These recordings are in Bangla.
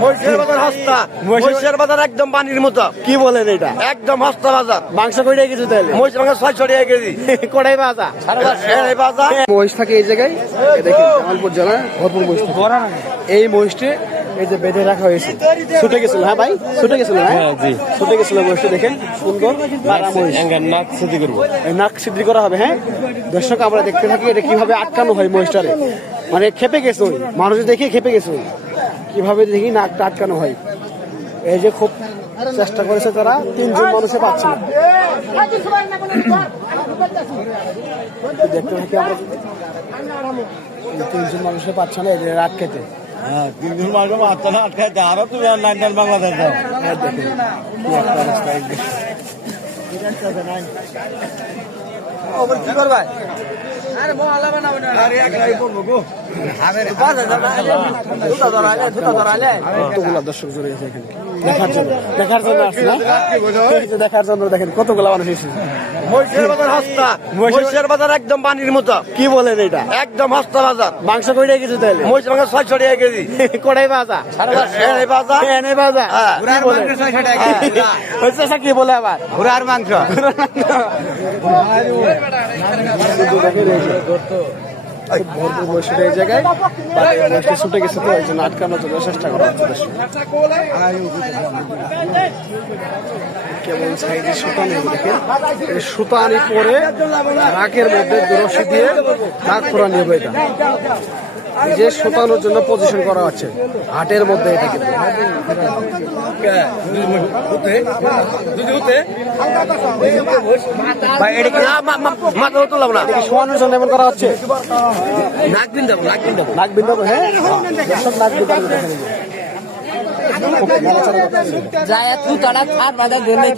মহিষের বাজার হস্তা। মহিষের বাজার একদম পানির মতো। কি বলেন এটা? একদম হস্তা বাজার। মাংস কইটা কিছু তাহলে মহিষ মাংস ছয়শো টাকা কেজি। কড়াই ভাজা। এই বাজার মহিষ থাকে এই জায়গায় দেখেন জামালপুর জেলা ভরপুর মহিষ এই মহিষটি এই যে বেঁধে রাখা হয়েছে। ছুটে গেছিল হ্যাঁ ভাই? ছুটে গেছিল হ্যাঁ? জি। ছুটে গেছিল মহিষটি দেখেন সুন্দর নাক ছুটি করব। নাক সিদ্ধি করা হবে হ্যাঁ? দর্শক আমরা দেখতে থাকি এটা কীভাবে আটকানো হয় মহিষটারে। মানে খেপে গেছে ওই। মানুষ দেখে খেপে গেছে ওই। কীভাবে দেখি নাকটা আটকানো হয়। এই যে খুব চেষ্টা করেছে তারা তিনজন মানুষে পাচ্ছে না। দেখতে থাকি আমরা তিনজন মানুষে পাচ্ছে না এদের আটকেতে হ্যাঁ তিনজন না আরও তুমি আর নাইন বাংলাদেশ যাও এই কি একটা অবস্থা। দৃশ্য। কি করবা? কতগুলা দর্শক জুড়ে আছে এখানে? দেখার জন্য দেখার জন্য আসছে না? দেখার জন্য দেখেন কতগুলা মানুষ এসেছে। মহিষের বাজার হস্তা মহিষের বাজার একদম পানির মতো। কি বলেন এটা? একদম হস্তা বাজার। মাংস কইটা কিছু তাহলে? মহিষ মাংস ছয়শো টাকা কেজি। কড়াই ভাজা। এই বাজার এনে ভাজা। কি বলে হচ্ছে স্যার কি ঘোড়ার মাংস। ভরপুর বসে এই জায়গায় ছুটে গেছে তো, এই জন্য আটকানোর জন্য চেষ্টা করা হচ্ছে। কেমন সাইজের সুতানি দেখেন এই সুতানি পরে রাকের মধ্যে রশি দিয়ে দাগ করা নিয়ে এটা যে সুতানোর জন্য পজিশন করা হচ্ছে। হাটের মধ্যে এটা কিন্তু। শোয়ানোর জন্য এমন করা হচ্ছে? নাক দিন দেবো নাক দিন দেবো নাক বিন্দাবো হ্যাঁ? দর্শক নাক বিন্দাবো দেখেন এই যে। যায় তু তারা থার বাদা ধরলে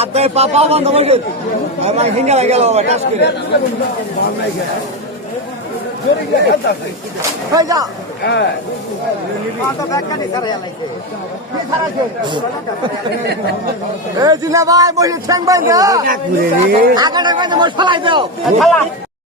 আদায় পাপা বন্ধ করে হিঙ্গা গেল টাচ করে। এই দিনা ভাই বসে ঠ্যাং ভাই আগাটা ভাই দাও